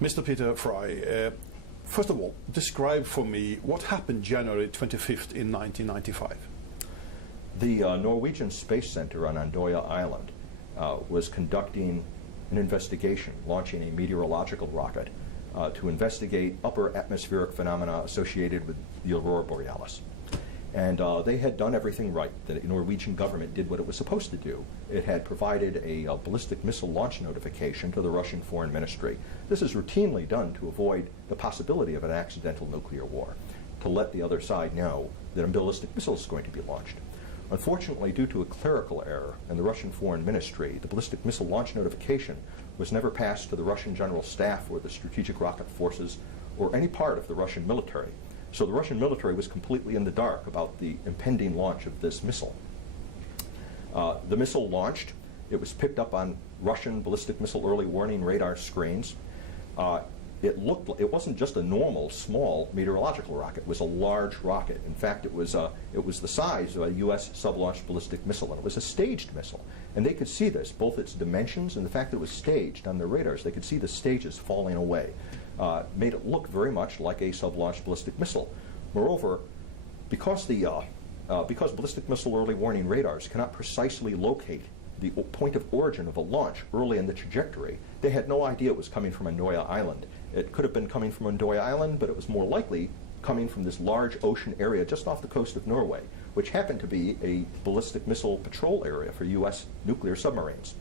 Mr. Peter Fry, first of all, describe for me what happened January 25th in 1995. The Norwegian Space Center on Andøya Island was conducting an investigation, launching a meteorological rocket to investigate upper atmospheric phenomena associated with the aurora borealis. And they had done everything right. The Norwegian government did what it was supposed to do. It had provided a ballistic missile launch notification to the Russian Foreign Ministry. This is routinely done to avoid the possibility of an accidental nuclear war, to let the other side know that a ballistic missile is going to be launched. Unfortunately, due to a clerical error in the Russian Foreign Ministry, the ballistic missile launch notification was never passed to the Russian General Staff or the Strategic Rocket Forces or any part of the Russian military. So the Russian military was completely in the dark about the impending launch of this missile. The missile launched. It was picked up on Russian ballistic missile early warning radar screens. It wasn't just a normal small meteorological rocket. It was a large rocket. In fact, it was the size of a U.S. sub-launched ballistic missile, and it was a staged missile. And they could see this, both its dimensions and the fact that it was staged on their radars. They could see the stages falling away. Made it look very much like a sub-launched ballistic missile. Moreover, because ballistic missile early warning radars cannot precisely locate the point of origin of a launch early in the trajectory, they had no idea it was coming from Andøya Island. It could have been coming from Andøya Island, but it was more likely coming from this large ocean area just off the coast of Norway, which happened to be a ballistic missile patrol area for U.S. nuclear submarines.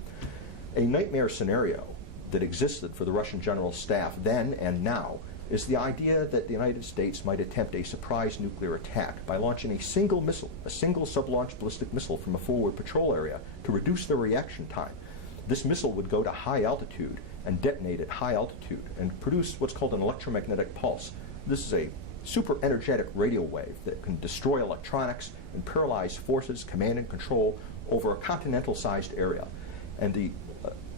A nightmare scenario that existed for the Russian General Staff then and now is the idea that the United States might attempt a surprise nuclear attack by launching a single missile, a single sub-launched ballistic missile from a forward patrol area to reduce their reaction time. This missile would go to high altitude and detonate at high altitude and produce what's called an electromagnetic pulse. This is a super energetic radio wave that can destroy electronics and paralyze forces, command and control over a continental-sized area. And the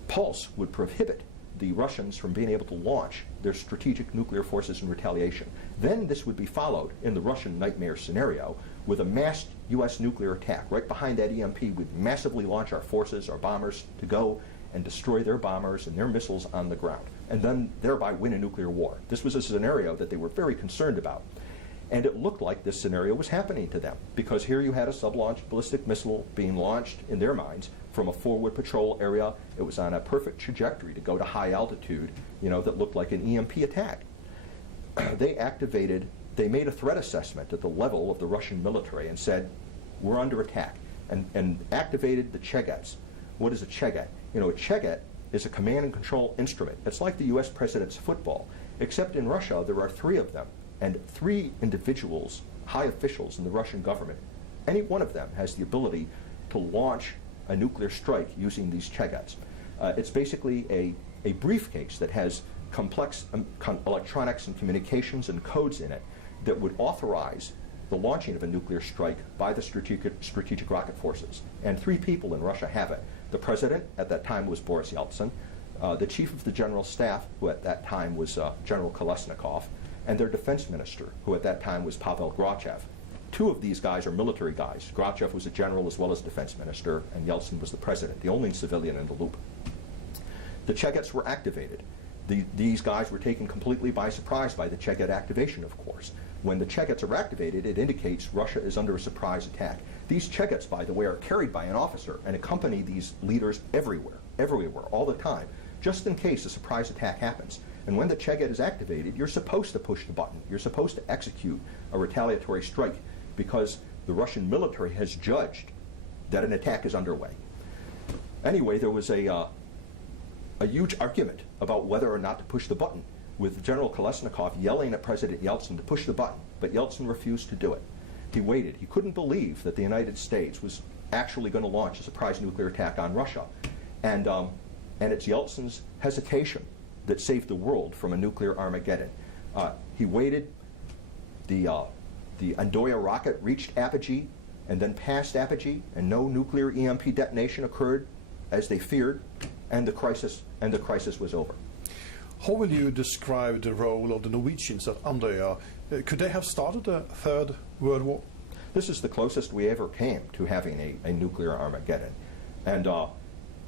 pulse would prohibit the Russians from being able to launch their strategic nuclear forces in retaliation. Then this would be followed in the Russian nightmare scenario with a massed U.S. nuclear attack. Right behind that EMP, we'd massively launch our forces, our bombers, to go and destroy their bombers and their missiles on the ground, and then thereby win a nuclear war. This was a scenario that they were very concerned about. And it looked like this scenario was happening to them, because here you had a sub-launched ballistic missile being launched, in their minds, from a forward patrol area. It was on a perfect trajectory to go to high altitude, that looked like an EMP attack. They made a threat assessment at the level of the Russian military and said, we're under attack, and activated the Chegets. What is a Cheget? A Cheget is a command and control instrument. It's like the U.S. president's football, except in Russia there are 3 of them, and 3 individuals, high officials in the Russian government. Any one of them has the ability to launch a nuclear strike using these Chegets. It's basically a briefcase that has complex electronics and communications and codes in it that would authorize the launching of a nuclear strike by the strategic rocket forces. And 3 people in Russia have it. The president at that time was Boris Yeltsin, the chief of the general staff, who at that time was General Kolesnikov, and their defense minister, who at that time was Pavel Grachev. 2 of these guys are military guys. Grachev was a general as well as defense minister, and Yeltsin was the president, the only civilian in the loop. The Chegets were activated. These guys were taken completely by surprise by the Cheget activation, of course. When the Chegets are activated, it indicates Russia is under a surprise attack. These Chegets, by the way, are carried by an officer and accompany these leaders everywhere, all the time, just in case a surprise attack happens. And when the Cheget is activated, you're supposed to push the button. You're supposed to execute a retaliatory strike because the Russian military has judged that an attack is underway. Anyway, there was a huge argument about whether or not to push the button, with General Kolesnikov yelling at President Yeltsin to push the button, but Yeltsin refused to do it. He waited. He couldn't believe that the United States was actually going to launch a surprise nuclear attack on Russia. And it's Yeltsin's hesitation that saved the world from a nuclear Armageddon. He waited. The Andøya rocket reached apogee and then passed apogee, and no nuclear EMP detonation occurred as they feared, and the crisis was over. How will you describe the role of the Norwegians at Andøya? Could they have started a 3rd World War? This is the closest we ever came to having a nuclear Armageddon. And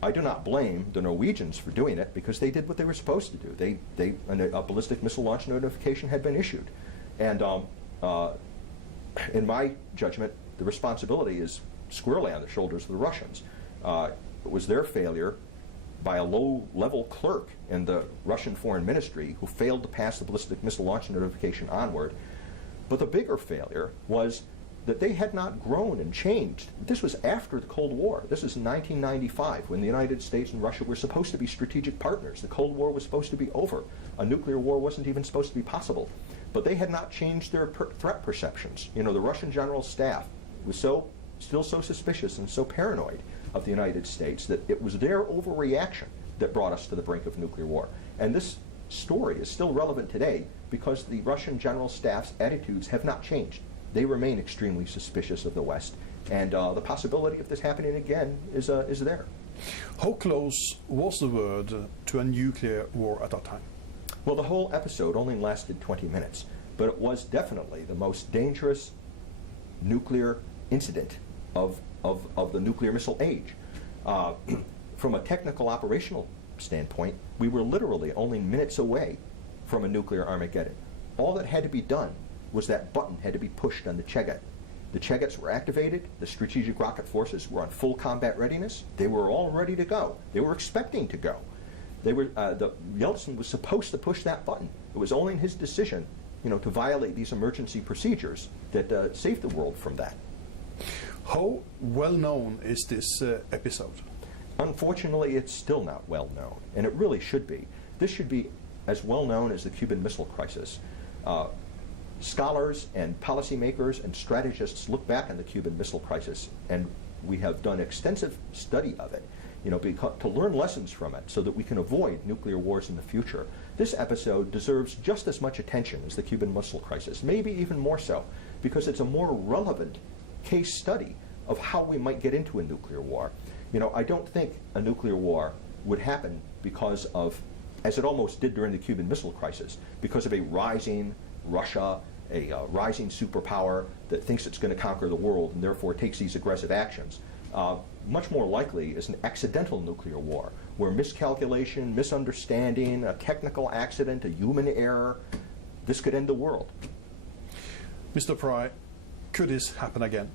I do not blame the Norwegians for doing it, because they did what they were supposed to do. A ballistic missile launch notification had been issued. And in my judgment, the responsibility is squarely on the shoulders of the Russians. It was their failure by a low-level clerk in the Russian Foreign Ministry who failed to pass the ballistic missile launch notification onward. But the bigger failure was that they had not grown and changed. This was after the Cold War. This is in 1995, when the United States and Russia were supposed to be strategic partners. The Cold War was supposed to be over. A nuclear war wasn't even supposed to be possible. But they had not changed their threat perceptions. You know, the Russian general staff was still so suspicious and so paranoid of the United States that it was their overreaction that brought us to the brink of nuclear war. And this story is still relevant today because the Russian general staff's attitudes have not changed. They remain extremely suspicious of the West, and the possibility of this happening again is there. How close was the world to a nuclear war at that time? Well, the whole episode only lasted 20 minutes, but it was definitely the most dangerous nuclear incident of the nuclear missile age. From a technical operational standpoint, we were literally only minutes away from a nuclear Armageddon. All that had to be done was that button had to be pushed on the Cheget. The Chegets were activated, the strategic rocket forces were on full combat readiness, they were all ready to go. They were expecting to go. Yeltsin was supposed to push that button. It was only in his decision, to violate these emergency procedures that saved the world from that. How well known is this episode? Unfortunately, it's still not well known, and it really should be. This should be as well known as the Cuban Missile Crisis. Scholars and policymakers and strategists look back on the Cuban Missile Crisis, and we have done extensive study of it, to learn lessons from it so that we can avoid nuclear wars in the future. This episode deserves just as much attention as the Cuban Missile Crisis, maybe even more so, because it's a more relevant case study of how we might get into a nuclear war. I don't think a nuclear war would happen because of, as it almost did during the Cuban Missile Crisis, because of a rising Russia, a rising superpower that thinks it's going to conquer the world and therefore takes these aggressive actions. Much more likely is an accidental nuclear war, where miscalculation, misunderstanding, a technical accident, a human error, this could end the world. Mr. Pry, could this happen again?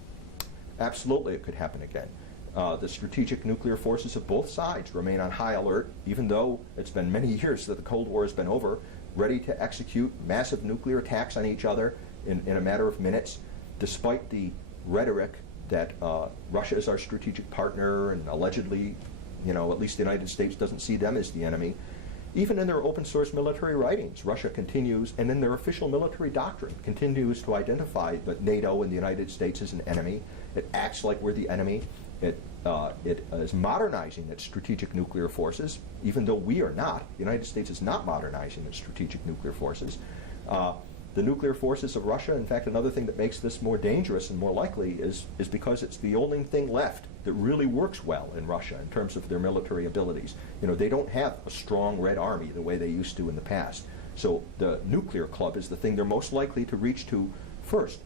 Absolutely, it could happen again. The strategic nuclear forces of both sides remain on high alert, even though it's been many years that the Cold War has been over, ready to execute massive nuclear attacks on each other in a matter of minutes, despite the rhetoric that Russia is our strategic partner and allegedly, at least the United States doesn't see them as the enemy. Even in their open source military writings, Russia continues, and in their official military doctrine, continues to identify NATO and the United States as an enemy. It acts like we're the enemy. It is modernizing its strategic nuclear forces, even though we are not. The United States is not modernizing its strategic nuclear forces. The nuclear forces of Russia, in fact, another thing that makes this more dangerous and more likely is because it's the only thing left that really works well in Russia in terms of their military abilities. They don't have a strong Red Army the way they used to in the past. So the nuclear club is the thing they're most likely to reach to first.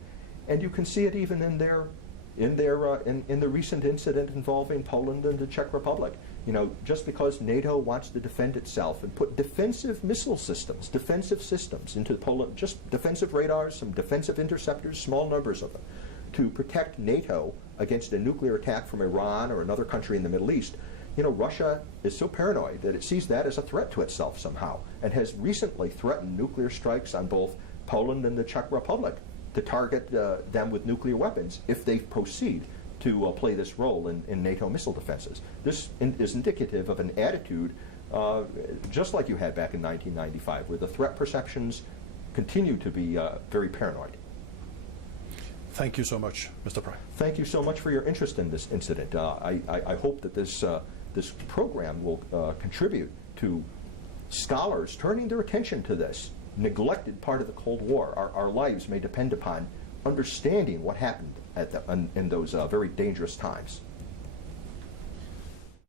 And you can see it even in the recent incident involving Poland and the Czech Republic. Just because NATO wants to defend itself and put defensive missile systems, defensive systems into Poland, just defensive radars, some defensive interceptors, small numbers of them, to protect NATO against a nuclear attack from Iran or another country in the Middle East. Russia is so paranoid that it sees that as a threat to itself somehow, and has recently threatened nuclear strikes on both Poland and the Czech Republic to target them with nuclear weapons if they proceed to play this role in NATO missile defenses. This is indicative of an attitude just like you had back in 1995, where the threat perceptions continue to be very paranoid. Thank you so much, Mr. Pry. Thank you so much for your interest in this incident. I hope that this program will contribute to scholars turning their attention to this neglected part of the Cold War. Our lives may depend upon understanding what happened in those very dangerous times.